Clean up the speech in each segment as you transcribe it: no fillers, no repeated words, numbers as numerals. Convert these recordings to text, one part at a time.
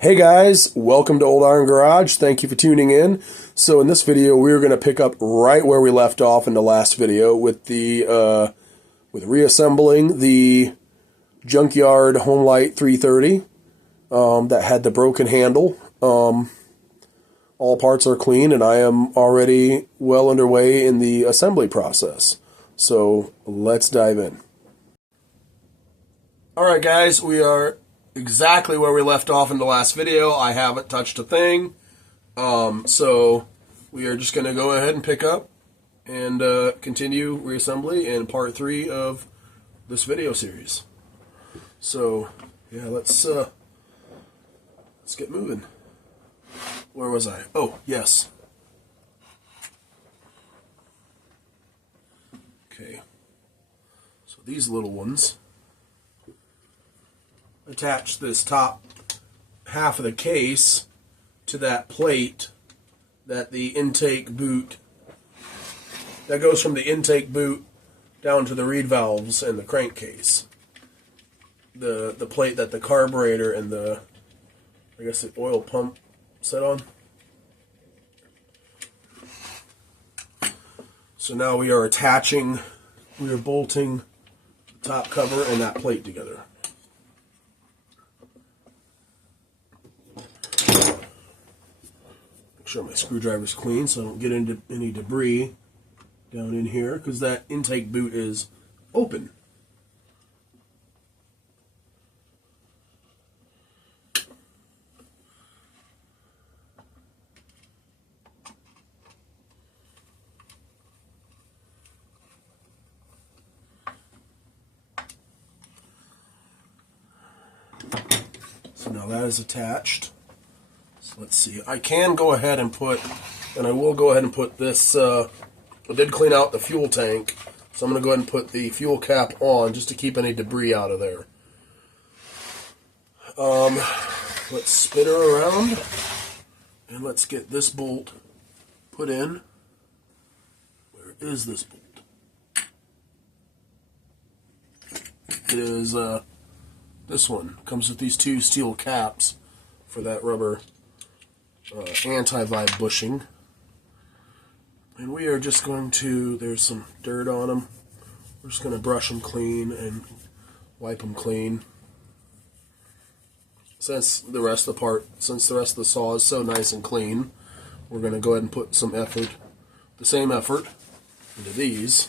Hey guys, welcome to Old Iron Garage. Thank you for tuning in. So in this video, we're going to pick up right where we left off in the last video with the reassembling the junkyard Homelite 330 that had the broken handle. All parts are clean, and I am already well underway in the assembly process. So let's dive in. All right, guys, we are exactly where we left off in the last video. I haven't touched a thing. So we are just going to go ahead and pick up and continue reassembly in part 3 of this video series. So yeah, let's get moving. Where was I? Oh, yes. Okay. So these little ones attach this top half of the case to that plate that the intake boot, that goes from the intake boot down to the reed valves and the crankcase. The plate that the carburetor and the, I guess, the oil pump set on. So now we are bolting the top cover and that plate together. Make sure my screwdriver's clean so I don't get into any debris down in here, because that intake boot is open. So now that is attached. So let's see. I can go ahead and put, and I will go ahead and put this, I did clean out the fuel tank, so I'm going to go ahead and put the fuel cap on just to keep any debris out of there. Let's spin her around, and let's get this bolt put in. Where is this bolt? It is, this one. Comes with these two steel caps for that rubber anti-vibe bushing. And we are just going to, there's some dirt on them. We're just going to brush them clean and wipe them clean. Since the rest of the saw is so nice and clean, we're going to go ahead and put some effort, the same effort, into these.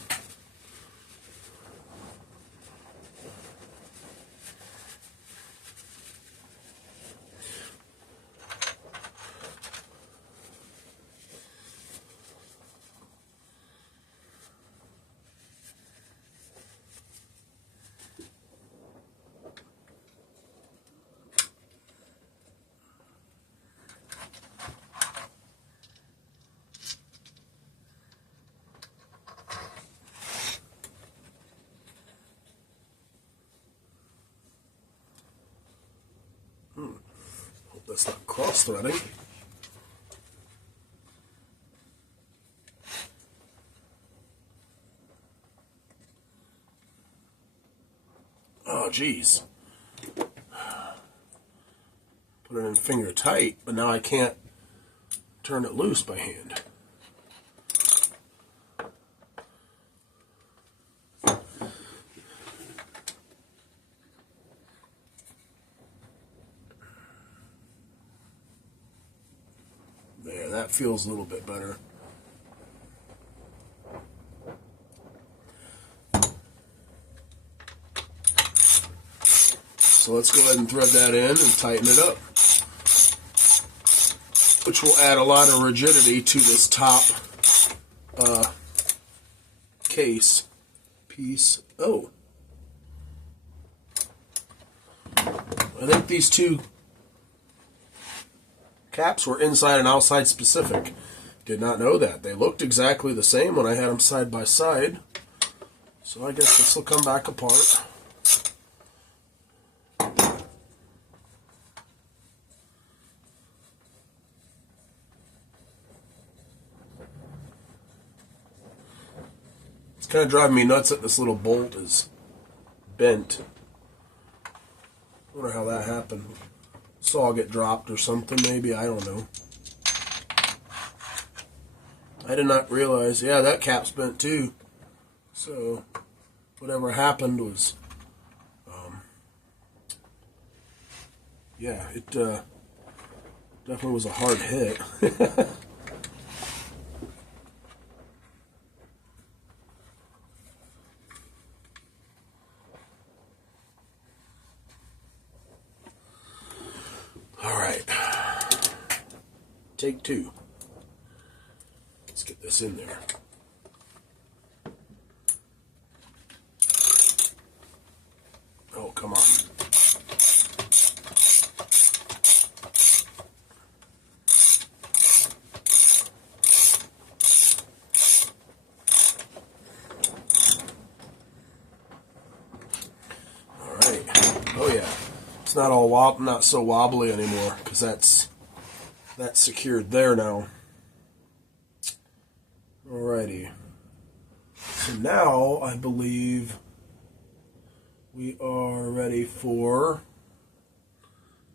Hope that's not cross-threading. Oh, geez. Put it in finger tight, but now I can't turn it loose by hand. There, that feels a little bit better. So let's go ahead and thread that in and tighten it up, which will add a lot of rigidity to this top case piece. Oh, I think these two caps were inside and outside specific. Did not know that. They looked exactly the same when I had them side by side. So I guess this will come back apart. It's kind of driving me nuts that this little bolt is bent. I wonder how that happened. saw get dropped or something, maybe, I don't know. I did not realize, yeah, that cap's bent too. So, whatever happened was, yeah, it definitely was a hard hit. All right, take two. Let's get this in there. Oh, come on. All right. Oh yeah. It's not all not so wobbly anymore because that's secured there now. Alrighty. So now I believe we are ready for,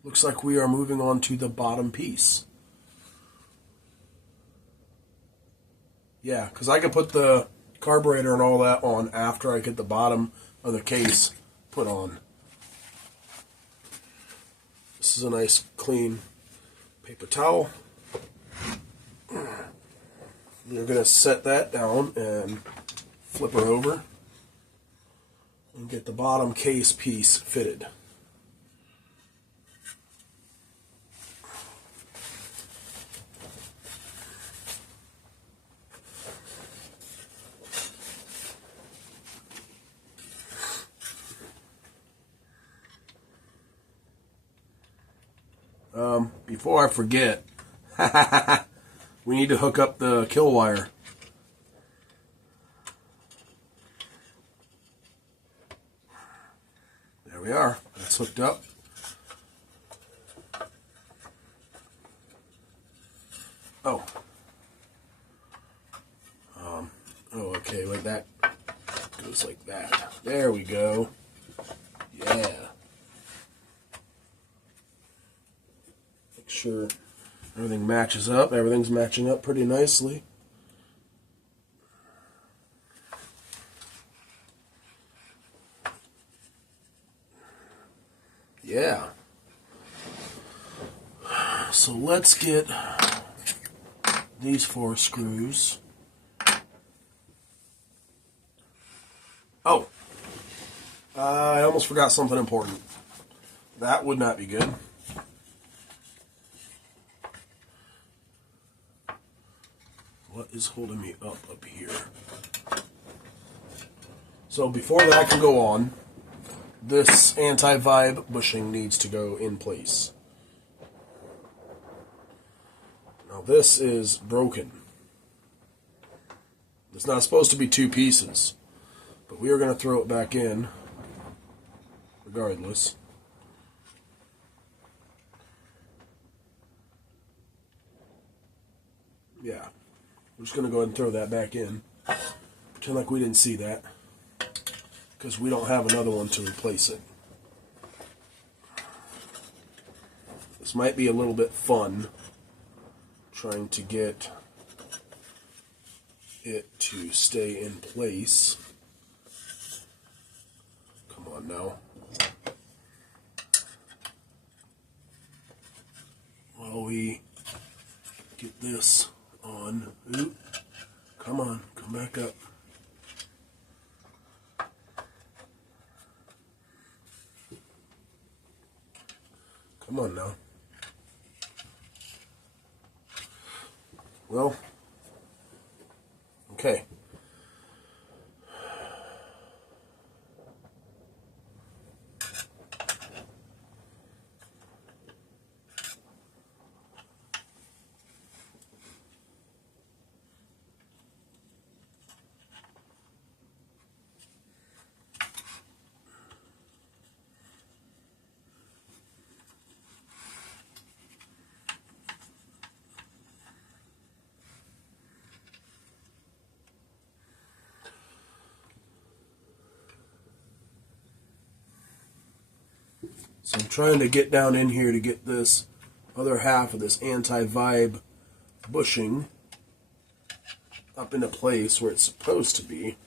looks like we are moving on to the bottom piece. Yeah, because I can put the carburetor and all that on after I get the bottom of the case put on. This is a nice clean paper towel. We're going to set that down and flip her over and get the bottom case piece fitted. Before I forget, we need to hook up the kill wire. There we are. That's hooked up. Oh. Oh, okay, like that goes like that. There we go. Yeah. Make sure everything matches up. Everything's matching up pretty nicely. Yeah. So let's get these 4 screws. Oh, I almost forgot something important. That would not be good. What is holding me up here? So before that can go on, this anti-vibe bushing needs to go in place. Now this is broken. It's not supposed to be 2 pieces, but we are going to throw it back in regardless. Yeah, we're just going to go ahead and throw that back in. Pretend like we didn't see that, because we don't have another one to replace it. This might be a little bit fun, trying to get it to stay in place. Come on now. While we get this on. Oop. Come on, come back up. Come on now. Well, okay. So I'm trying to get down in here to get this other half of this anti-vibe bushing up into place where it's supposed to be.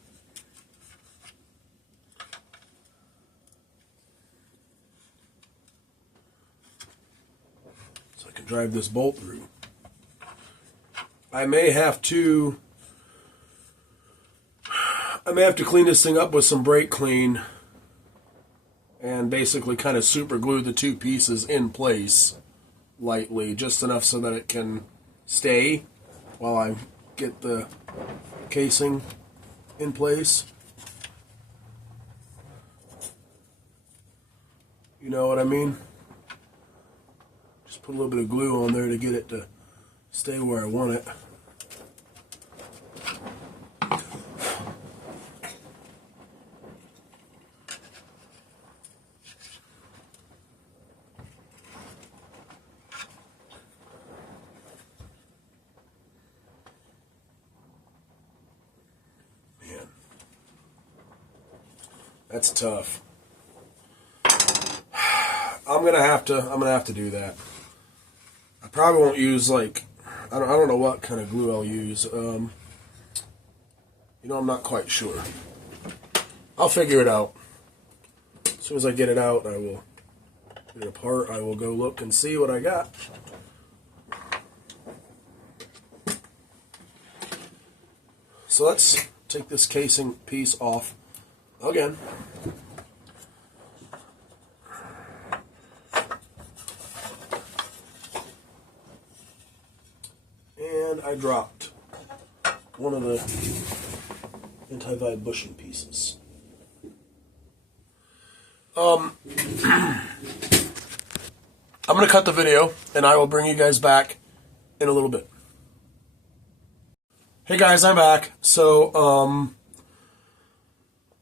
So I can drive this bolt through. I may have to clean this thing up with some brake clean and basically kind of super glue the two pieces in place lightly, just enough so that it can stay while I get the casing in place. You know what I mean? Just put a little bit of glue on there to get it to stay where I want it. That's tough. I'm gonna have to do that. I probably won't use I don't know what kind of glue I'll use. I'm not quite sure. I'll figure it out. As soon as I get it out, I will get it apart. I will go look and see what I got. So let's take this casing piece off again. And I dropped one of the anti-vibe bushing pieces. I'm going to cut the video, and I will bring you guys back in a little bit. Hey guys, I'm back. So,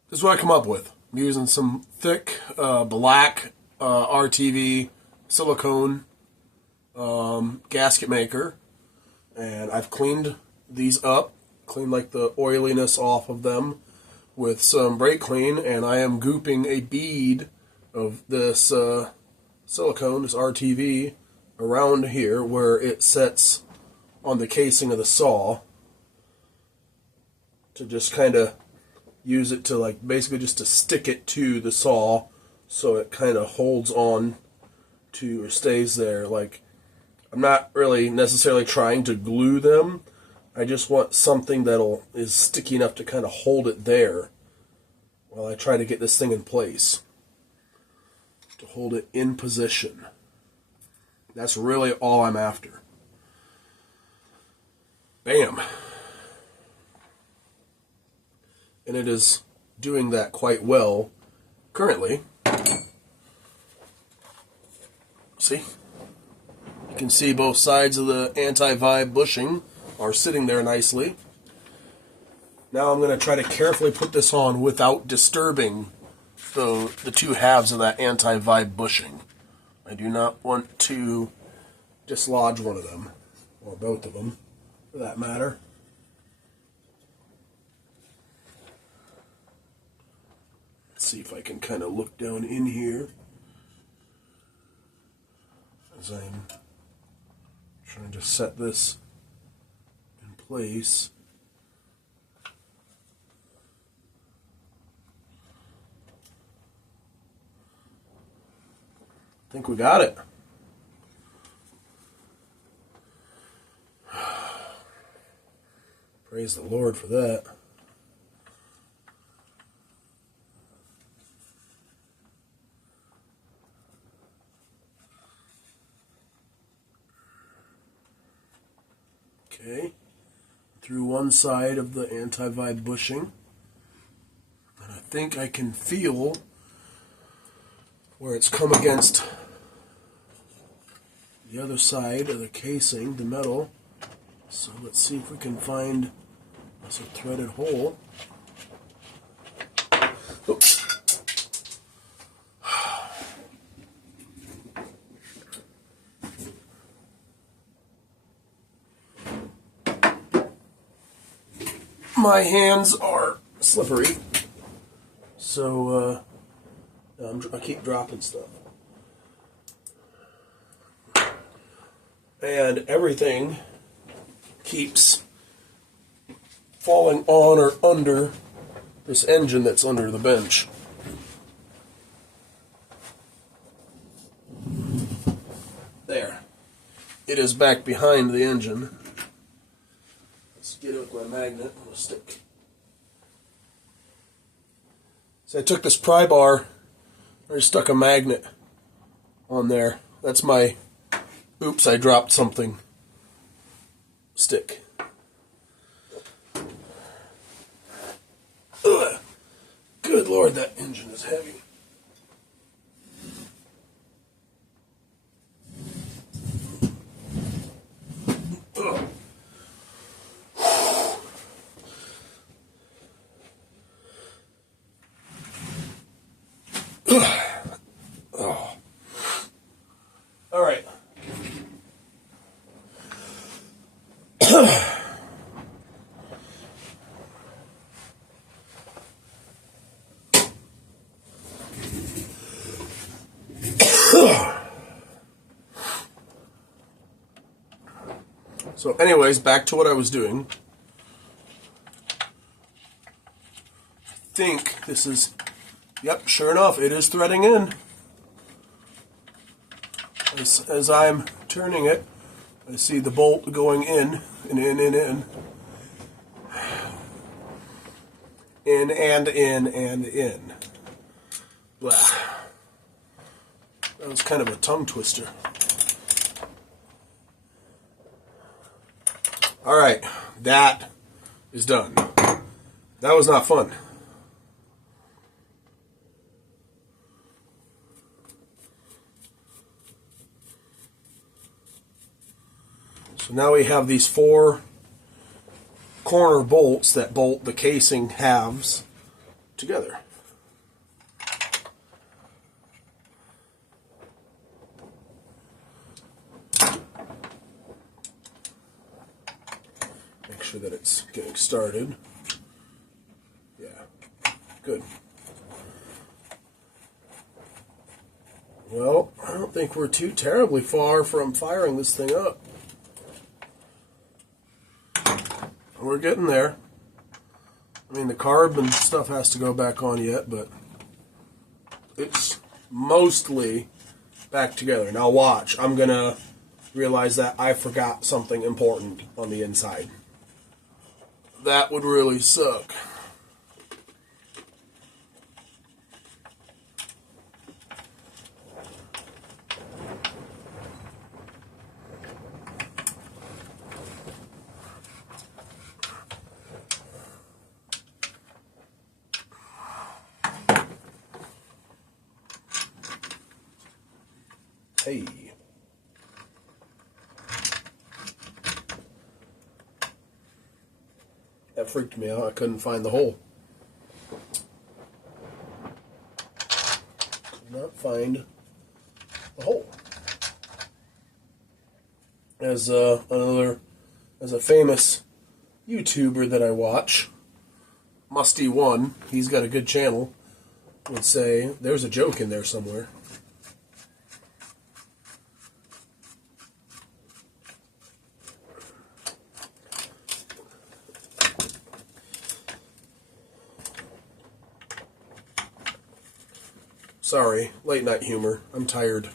this is what I come up with. I'm using some thick black RTV silicone gasket maker. And I've cleaned these up, cleaned like the oiliness off of them with some brake clean, and I am gooping a bead of this silicone, this RTV, around here where it sets on the casing of the saw to just kind of use it to basically just to stick it to the saw so it kind of holds on to or stays there. I'm not really necessarily trying to glue them. I just want something that is sticky enough to kind of hold it there while I try to get this thing in place. To hold it in position. That's really all I'm after. Bam. And it is doing that quite well currently. See? You can see both sides of the anti-vibe bushing are sitting there nicely. Now I'm going to try to carefully put this on without disturbing the two halves of that anti-vibe bushing. I do not want to dislodge one of them, or both of them, for that matter. Let's see if I can kind of look down in here as I'm trying to set this in place. I think we got it. Praise the Lord for that. Okay, through one side of the anti-vibe bushing, and I think I can feel where it's come against the other side of the casing, the metal. So let's see if we can find a threaded hole. Oops. My hands are slippery, so I keep dropping stuff. and everything keeps falling on or under this engine that's under the bench. There. It is back behind the engine. Let's get it with my magnet on a stick. So I took this pry bar, I stuck a magnet on there. That's my, oops, I dropped something, stick. Ugh. Good Lord, that engine is heavy. Ugh. Oh. All right. So anyways, back to what I was doing. I think this is, yep, sure enough, it is threading in. As I'm turning it, I see the bolt going in, and in, and in. In, and in, and in. Blah. That was kind of a tongue twister. Alright, that is done. That was not fun. So now we have these 4 corner bolts that bolt the casing halves together. Make sure that it's getting started. Yeah, good. Well, I don't think we're too terribly far from firing this thing up. We're getting there. I mean, the carb and stuff has to go back on yet, but it's mostly back together. Now watch, I'm going to realize that I forgot something important on the inside. That would really suck. Hey. That freaked me out. I couldn't find the hole. Could not find the hole. As a famous YouTuber that I watch, Musty1, he's got a good channel, would say, there's a joke in there somewhere. Sorry, late night humor. I'm tired.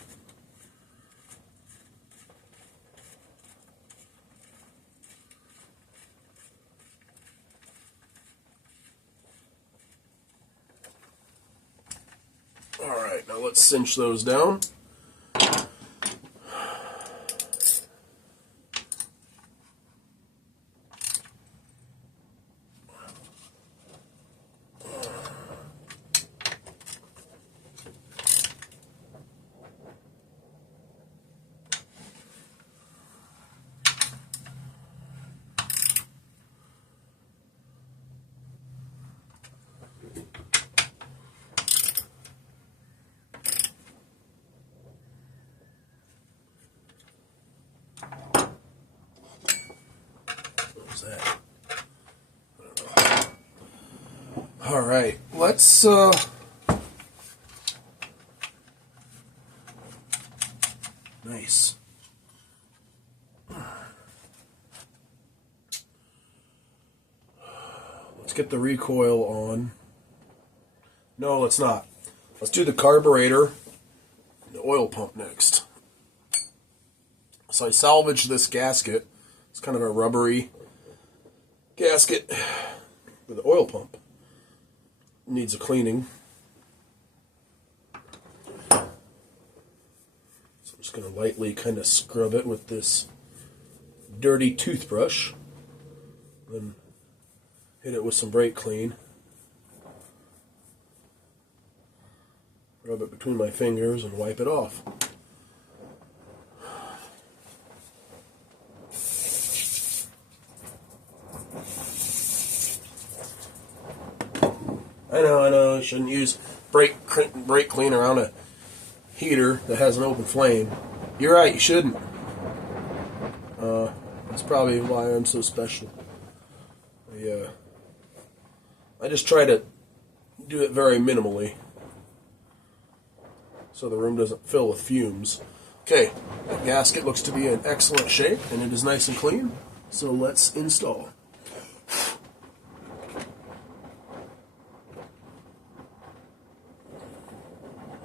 Alright, now let's cinch those down. That? All right, let's nice. get the recoil on. No, let's not. Let's do the carburetor and the oil pump next. So I salvaged this gasket. It's kind of a rubbery gasket with the oil pump. It needs a cleaning. So I'm just going to lightly kind of scrub it with this dirty toothbrush. Then hit it with some brake clean. Rub it between my fingers and wipe it off. I know, you shouldn't use brake cleaner on a heater that has an open flame. You're right, you shouldn't. That's probably why I'm so special. I just try to do it very minimally so the room doesn't fill with fumes. Okay, that gasket looks to be in excellent shape and it is nice and clean, so let's install.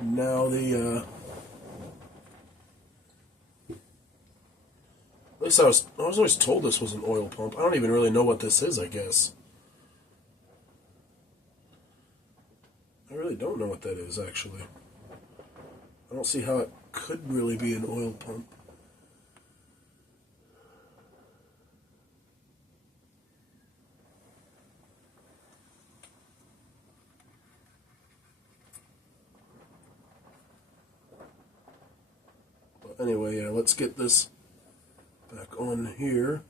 Now at least I was always told this was an oil pump. I don't even really know what this is, I guess. I really don't know what that is, actually. I don't see how it could really be an oil pump. But anyway, yeah, let's get this back on here.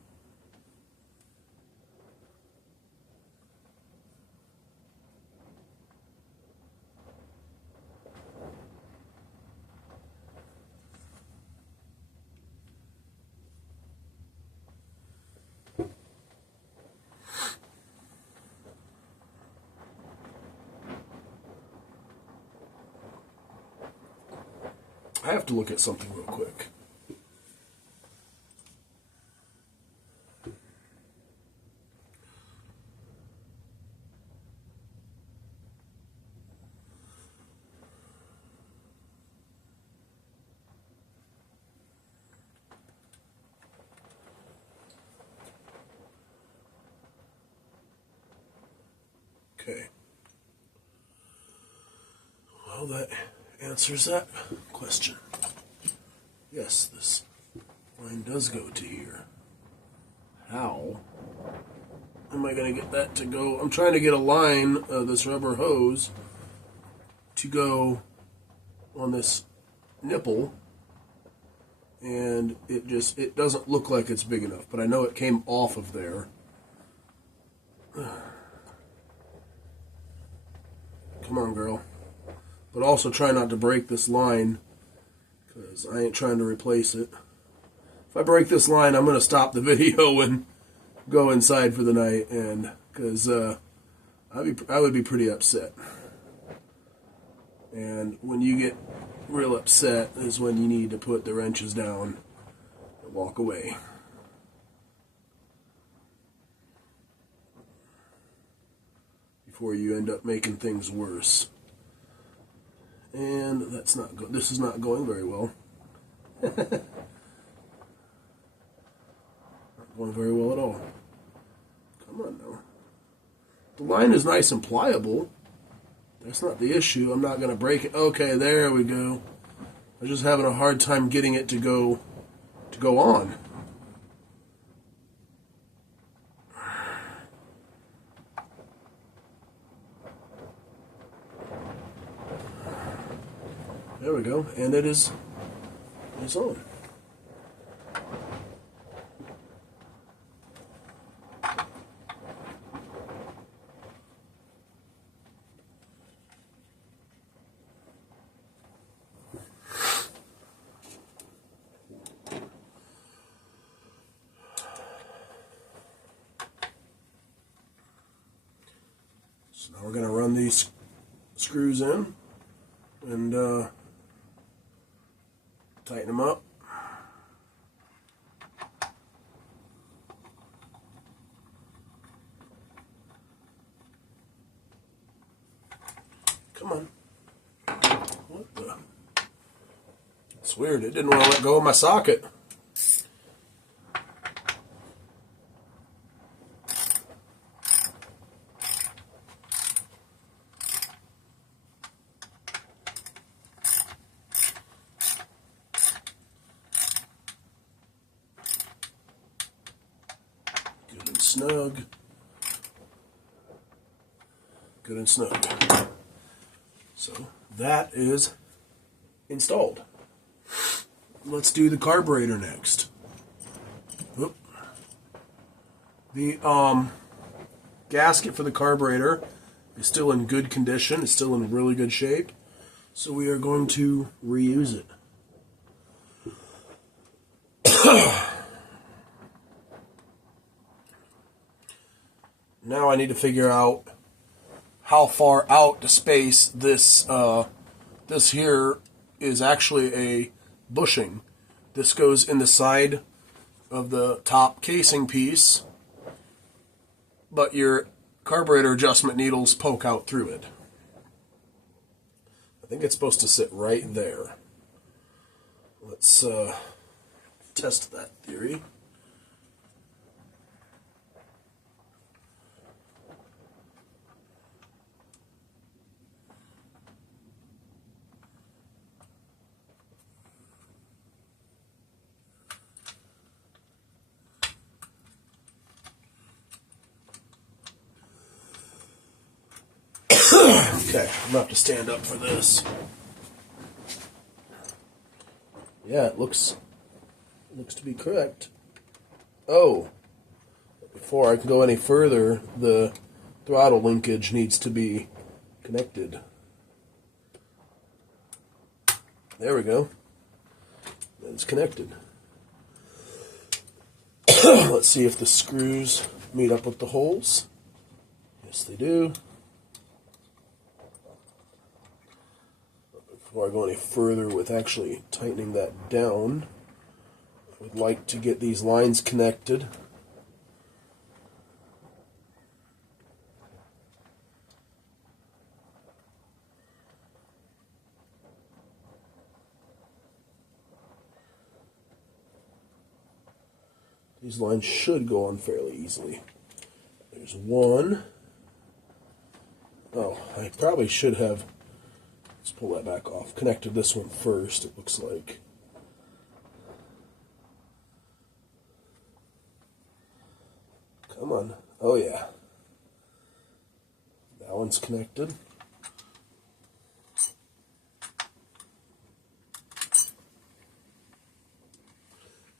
I have to look at something real quick. Okay. Well, that answers that question. Yes, this line does go to here. How am I going to get that to go? I'm trying to get a line of this rubber hose to go on this nipple, and it doesn't look like it's big enough, but I know it came off of there. Come on, girl. But also try not to break this line, because I ain't trying to replace it. If I break this line, I'm going to stop the video and go inside for the night, and because I would be pretty upset. And when you get real upset is when you need to put the wrenches down and walk away. Before you end up making things worse. And that's not good. This is not going very well. Not going very well at all. Come on now. The line is nice and pliable. That's not the issue. I'm not going to break it. Okay, there we go. I'm just having a hard time getting it to go on. There we go, and it's on. So now we're going to run these screws in and tighten them up. It's weird. It didn't want to let go of my socket. Good and snug. Good and snug. So that is installed. Let's do the carburetor next. Oop. The gasket for the carburetor is still in good condition. It's still in really good shape. So we are going to reuse it. Now I need to figure out how far out to space this this here is actually a bushing. This goes in the side of the top casing piece, but your carburetor adjustment needles poke out through it. I think it's supposed to sit right there. Let's test that theory. Okay, I'm gonna have to stand up for this. Yeah, it looks to be correct. Oh, before I can go any further, the throttle linkage needs to be connected. There we go. It's connected. Let's see if the screws meet up with the holes. Yes, they do. Before I go any further with actually tightening that down, I would like to get these lines connected. These lines should go on fairly easily. There's one. Oh, I probably should have, let's pull that back off, connected this one first, it looks like. Come on. Oh, yeah. That one's connected.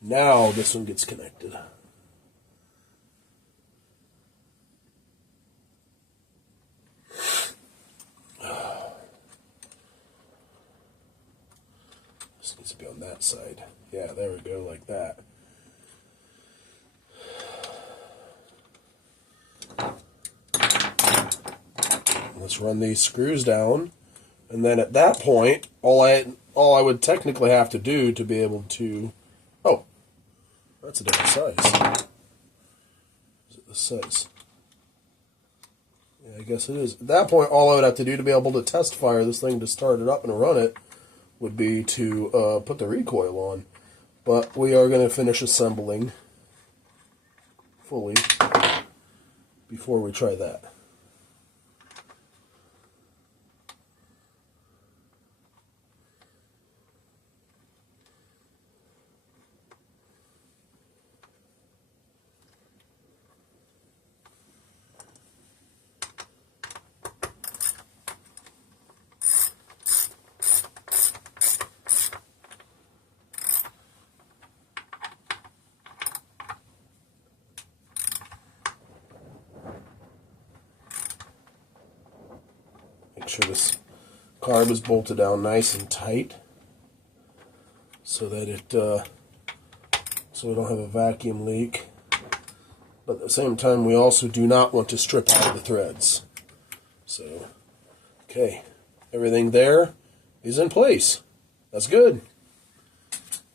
Now this one gets connected. This needs to be on that side. Yeah, there we go, like that. Let's run these screws down, and then at that point, all I would technically have to do to be able to, oh, that's a different size. Is it this size? Yeah, I guess it is. At that point, all I would have to do to be able to test fire this thing to start it up and run it would be to put the recoil on. But we are going to finish assembling fully before we try that. Make sure this carb is bolted down nice and tight so that it so we don't have a vacuum leak. But at the same time, we also do not want to strip out the threads. So, okay, everything there is in place. That's good.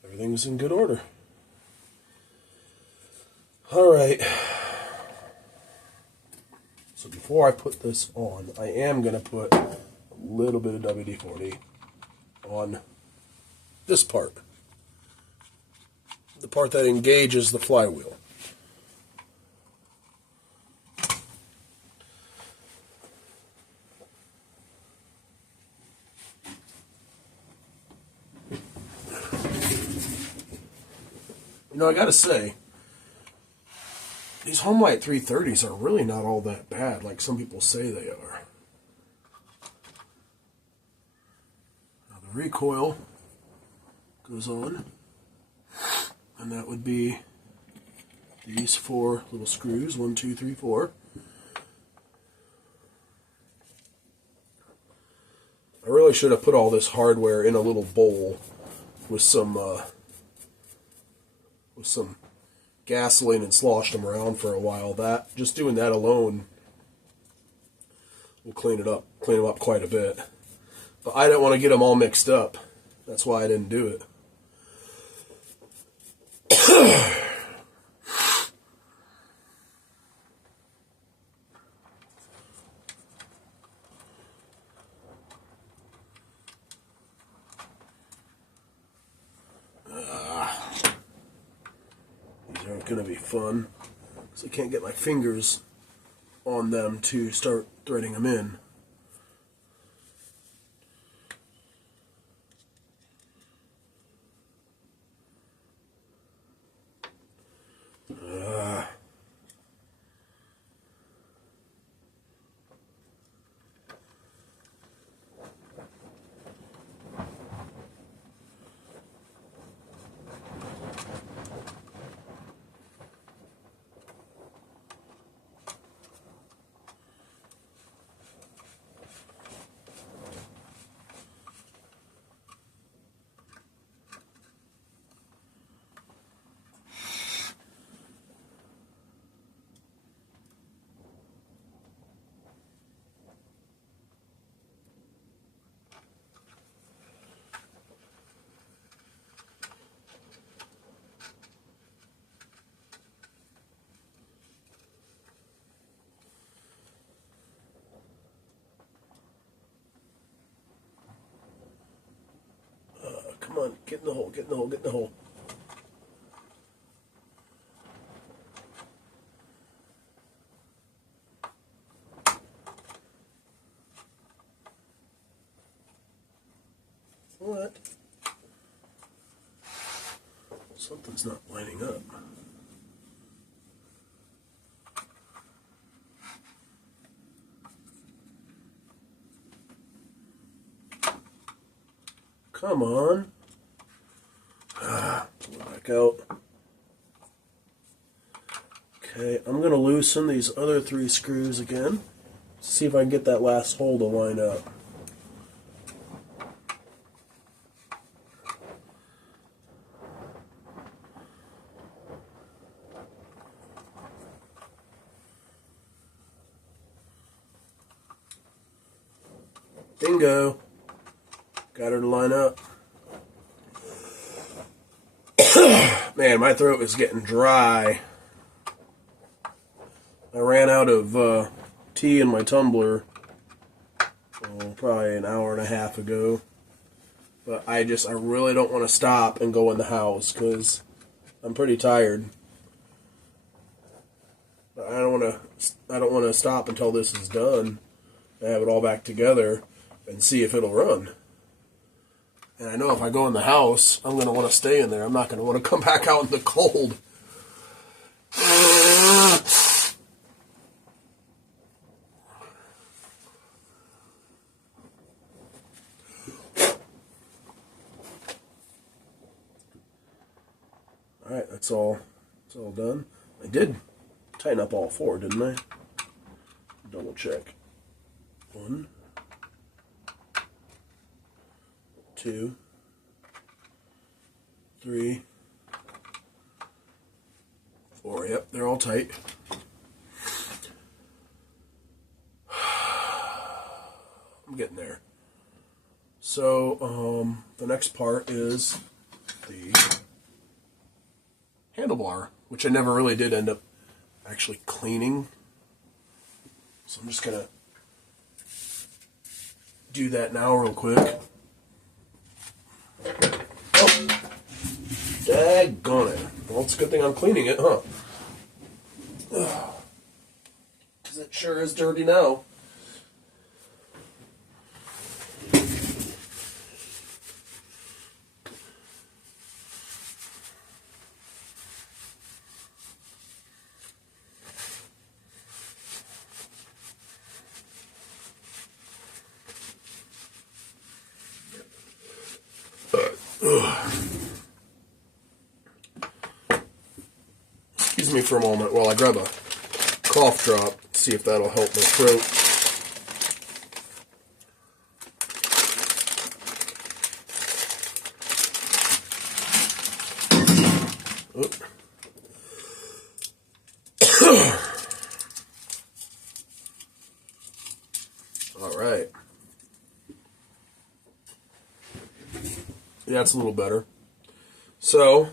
Everything's in good order. All right. So before I put this on, I am going to put a little bit of WD-40 on this part. The part that engages the flywheel. You know, I gotta say, these Homelite 330s are really not all that bad like some people say they are. Now the recoil goes on, and that would be these 4 little screws, 1, 2, 3, 4. I really should have put all this hardware in a little bowl with some gasoline and sloshed them around for a while. That just doing that alone will clean them up quite a bit. But I didn't want to get them all mixed up. That's why I didn't do it. These aren't going to be fun, because I can't get my fingers on them to start threading them in. Come on, get in the hole, get in the hole, get in the hole. What? Something's not lining up. Come on. Back out. Okay, I'm going to loosen these other 3 screws again. See if I can get that last hole to line up. Bingo. Got her to line up. Man, my throat is getting dry. I ran out of tea in my tumbler probably an hour and a half ago. But I really don't want to stop and go in the house because I'm pretty tired. But I don't want to stop until this is done. I have it all back together and see if it'll run. And I know if I go in the house, I'm going to want to stay in there. I'm not going to want to come back out in the cold. Alright, that's all done. I did tighten up all 4, didn't I? Double check. 1, 2, 3, 4. Yep, they're all tight. I'm getting there. So, the next part is the handlebar, which I never really did end up actually cleaning. So I'm just going to do that now real quick. Oh, Daggone it. Well, it's a good thing I'm cleaning it, huh? Because it sure is dirty now. Excuse me for a moment while I grab a cough drop, see if that'll help my throat. All right. Yeah, it's a little better. So,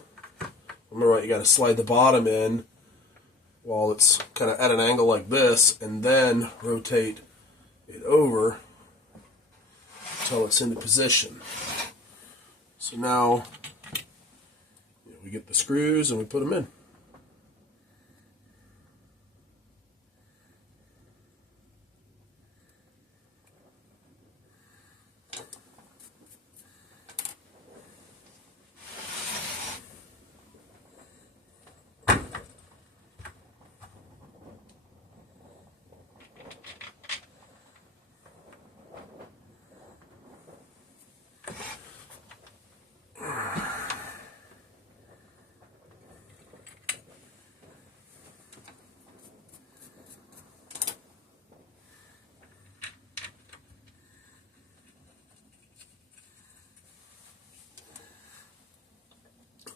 remember, you got to slide the bottom in while it's kind of at an angle like this, and then rotate it over until it's into position. So now we get the screws and we put them in.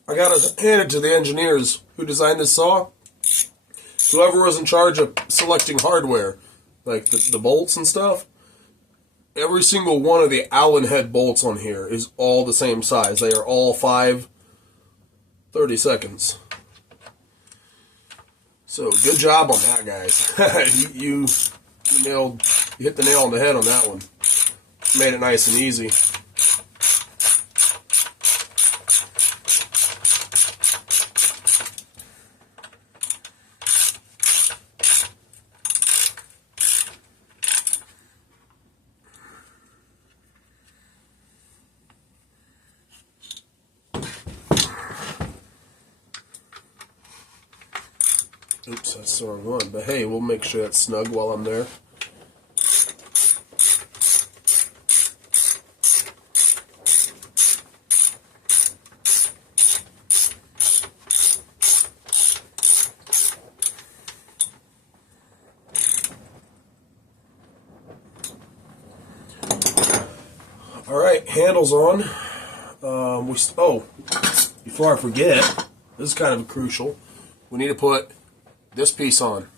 I gotta hand it to the engineers who designed this saw. Whoever was in charge of selecting hardware, like the bolts and stuff, every single one of the Allen head bolts on here is all the same size. They are all 5/32. So good job on that, guys. you hit the nail on the head on that one. Made it nice and easy. Oops, that's the wrong one. But hey, we'll make sure that's snug while I'm there. All right, handles on. Before I forget, this is kind of crucial. We need to put this piece on.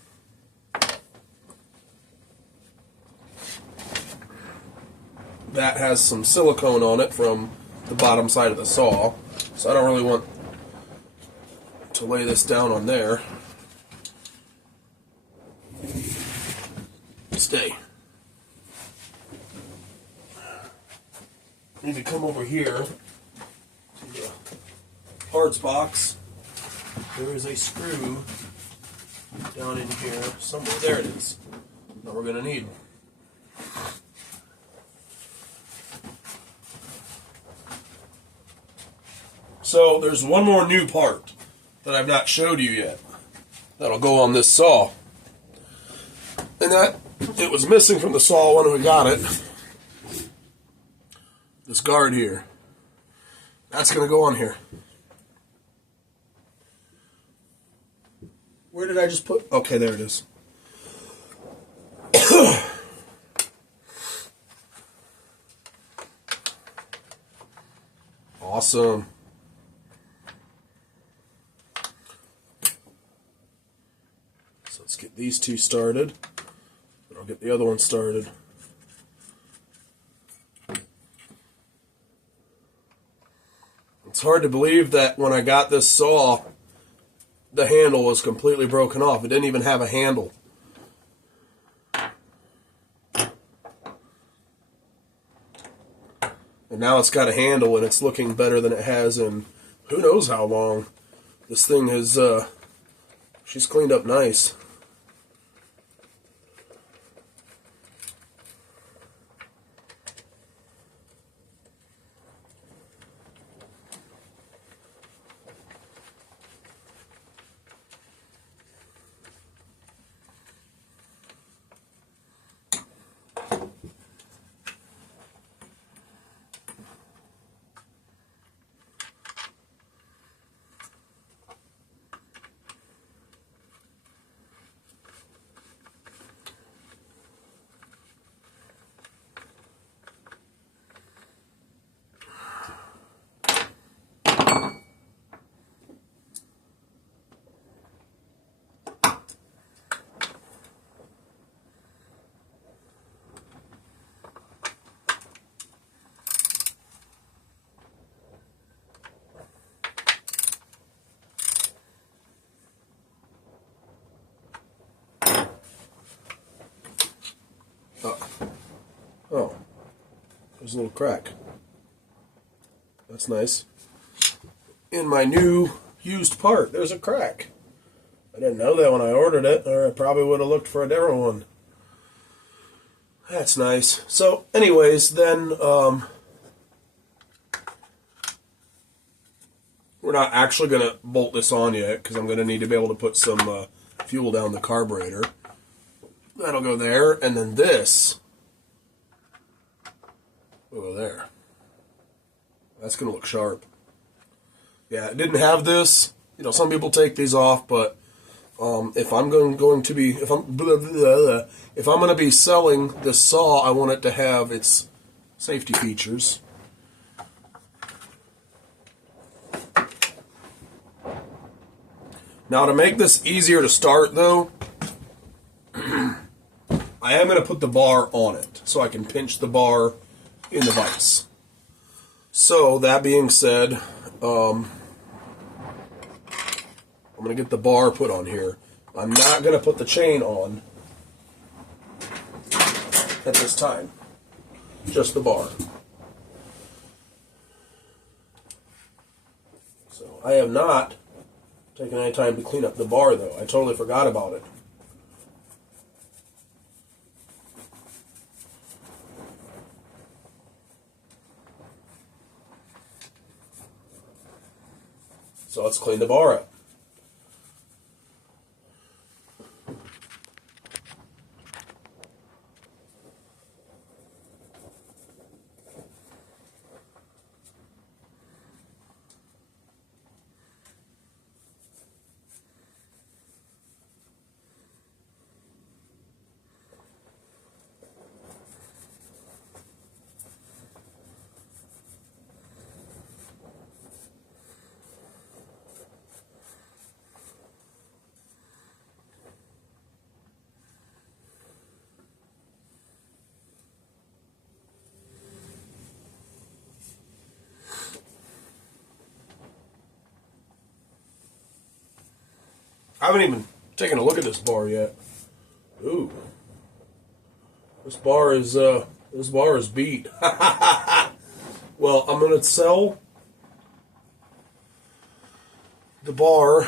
That has some silicone on it from the bottom side of the saw, so I don't really want to lay this down on there. Stay. Need to come over here to the parts box. There is a screw down in here somewhere. There it is. That we're going to need. So there's one more new part that I've not showed you yet that'll go on this saw, and that it was missing from the saw when we got it. This guard here, that's going to go on here. Where did I just put? Okay, there it is. Awesome. So let's get these two started, and I'll get the other one started. It's hard to believe that when I got this saw, the handle was completely broken off. It didn't even have a handle. And now it's got a handle, and it's looking better than it has in who knows how long. This thing has, she's cleaned up nice. Oh, there's a little crack. That's nice. In my new used part, there's a crack. I didn't know that when I ordered it, or I probably would have looked for a different one. That's nice. So, anyways, then, we're not actually going to bolt this on yet, because I'm going to need to be able to put some fuel down the carburetor. That'll go there, and then this will go there. That's going to look sharp. Yeah, it didn't have this. You know, some people take these off, but if I'm going to be if I'm going to be selling this saw, I want it to have its safety features. Now, to make this easier to start, though, I am going to put the bar on it so I can pinch the bar in the vise. So, that being said, I'm going to get the bar put on here. I'm not going to put the chain on at this time. Just the bar. So, I have not taken any time to clean up the bar, though. I totally forgot about it. So let's clean the bar up. I haven't even taken a look at this bar yet. Ooh. This bar is beat. Well, I'm gonna sell the bar,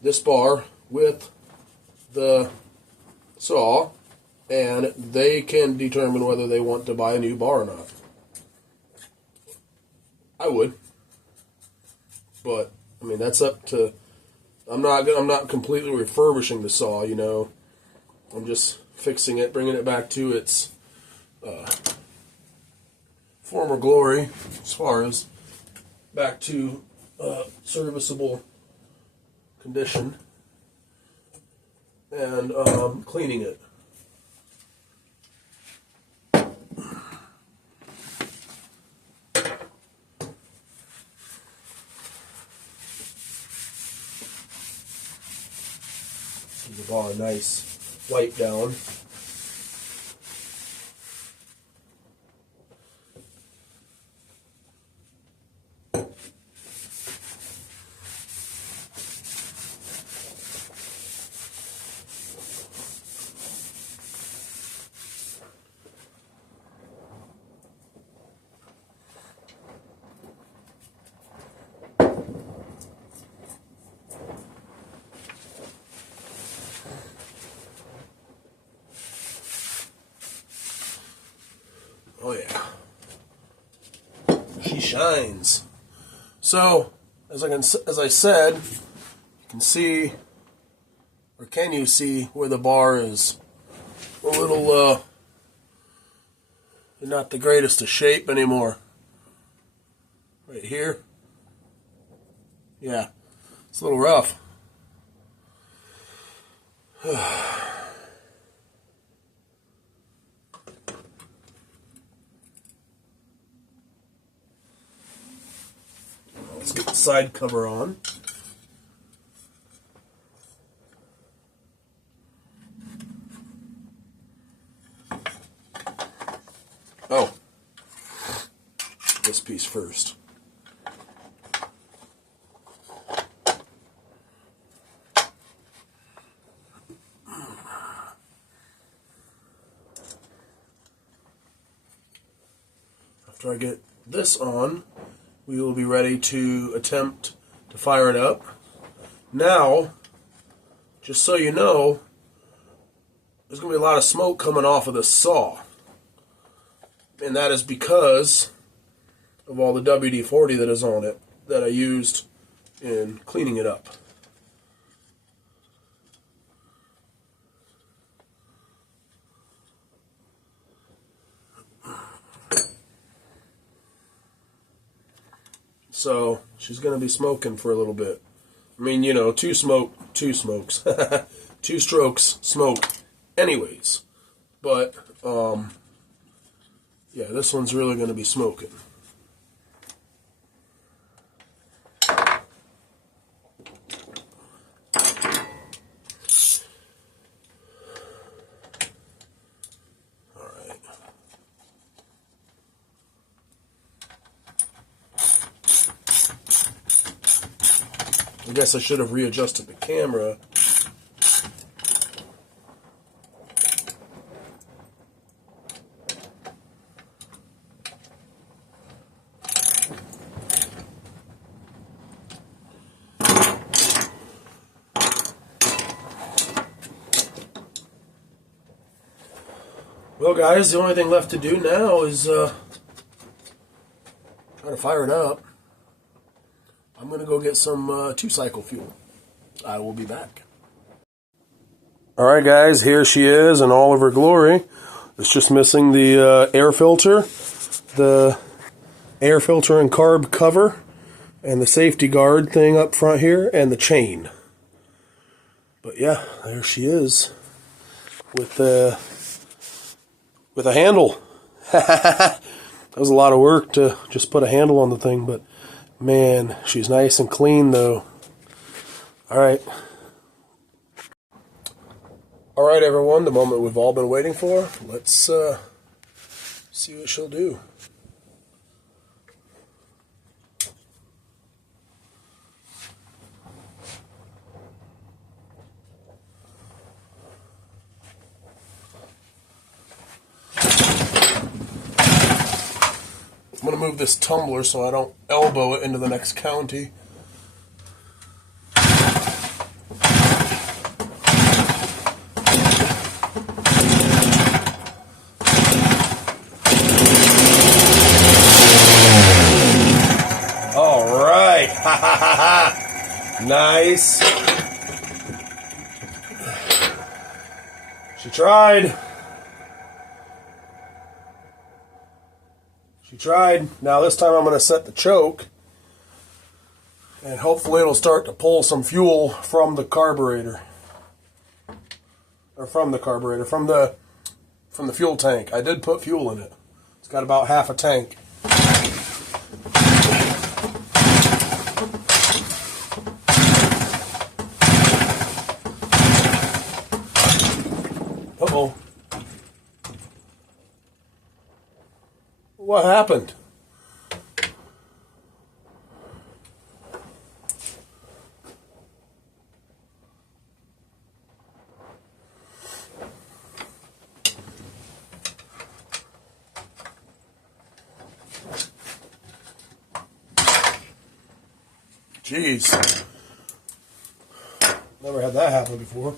this bar, with the saw, and they can determine whether they want to buy a new bar or not. I would. But, I mean, that's up to... I'm not completely refurbishing the saw, you know. I'm just fixing it, bringing it back to its former glory, as far as back to serviceable condition, and cleaning it. Give the bar a nice wipe down. Oh yeah. She shines. So, as I said, you can see, or can you see, where the bar is a little, not the greatest of shape anymore. Right here. Yeah, it's a little rough. Let's get the side cover on. Oh, this piece first. After I get this on, we will be ready to attempt to fire it up. Now, just so you know, there's going to be a lot of smoke coming off of this saw. And that is because of all the WD-40 that is on it that I used in cleaning it up. So she's going to be smoking for a little bit. I mean, you know, two strokes smoke anyways. But, yeah, this one's really going to be smoking. I guess I should have readjusted the camera. Well, guys, the only thing left to do now is try to fire it up. I'm going to go get some 2-cycle fuel. I will be back. Alright guys, here she is in all of her glory. It's just missing the air filter, and carb cover, and the safety guard thing up front here, and the chain. But yeah, there she is with a handle. That was a lot of work to just put a handle on the thing, but man, she's nice and clean though. Alright. Alright everyone, the moment we've all been waiting for. Let's see what she'll do. I'm going to move this tumbler so I don't elbow it into the next county. All right. Ha ha ha ha. Nice. She tried. She tried. Now this time I'm going to set the choke, and hopefully it'll start to pull some fuel from the carburetor, or from the fuel tank. I did put fuel in it. It's got about half a tank. Uh-oh. What happened? Jeez. Never had that happen before.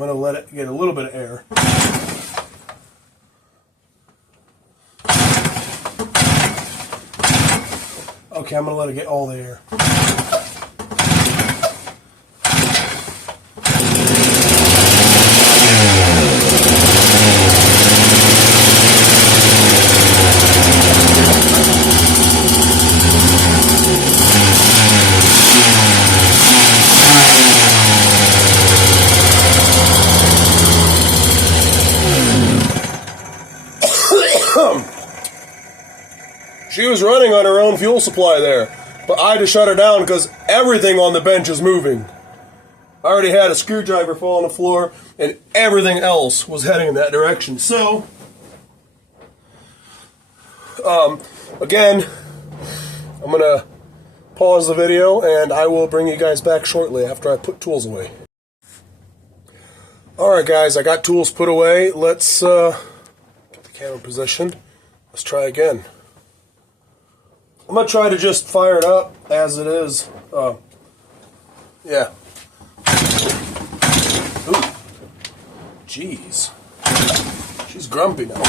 I'm going to let it get a little bit of air. Okay, I'm going to let it get all the air. She was running on her own fuel supply there, but I had to shut her down because everything on the bench is moving. I already had a screwdriver fall on the floor, and everything else was heading in that direction. So, again, I'm going to pause the video, and I will bring you guys back shortly after I put tools away. Alright guys, I got tools put away. Let's get the camera positioned. Let's try again. I'm going to try to just fire it up as it is. Yeah. Ooh. Jeez. She's grumpy now.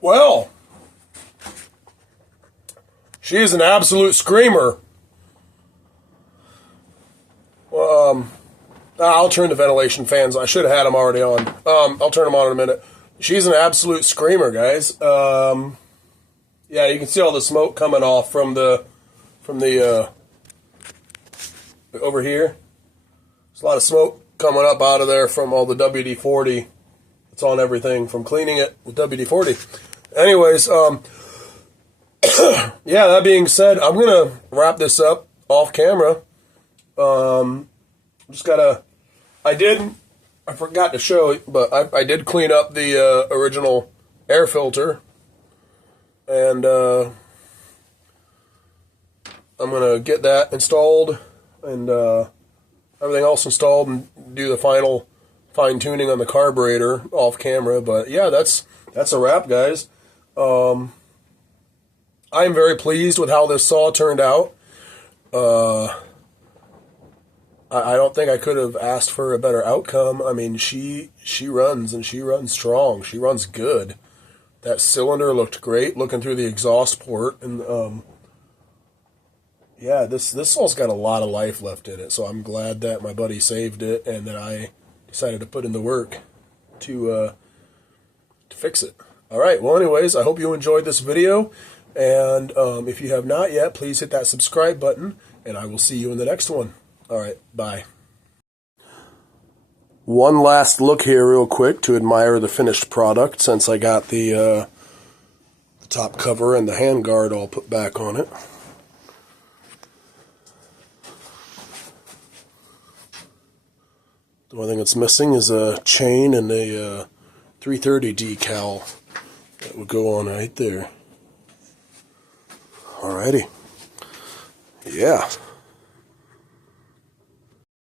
Well, she's an absolute screamer. I'll turn the ventilation fans. I should have had them already on. I'll turn them on in a minute. She's an absolute screamer, guys. Yeah, you can see all the smoke coming off from the over here. There's a lot of smoke coming up out of there from all the WD-40. It's on everything from cleaning it with WD-40. Anyways, yeah, that being said, I'm going to wrap this up off camera. Just gotta, I forgot to show, but I did clean up the original air filter. And I'm going to get that installed and everything else installed and do the final fine-tuning on the carburetor off camera. But yeah, that's a wrap, guys. I'm very pleased with how this saw turned out. I don't think I could have asked for a better outcome. I mean, she runs, and she runs strong. She runs good. That cylinder looked great looking through the exhaust port, and yeah, this saw's got a lot of life left in it. So I'm glad that my buddy saved it and that I decided to put in the work to fix it. All right, well, anyways, I hope you enjoyed this video, and if you have not yet, please hit that subscribe button, and I will see you in the next one. All right, bye. One last look here real quick to admire the finished product, since I got the top cover and the handguard all put back on it. The only thing that's missing is a chain and a 330 decal that would go on right there. Alrighty. Yeah.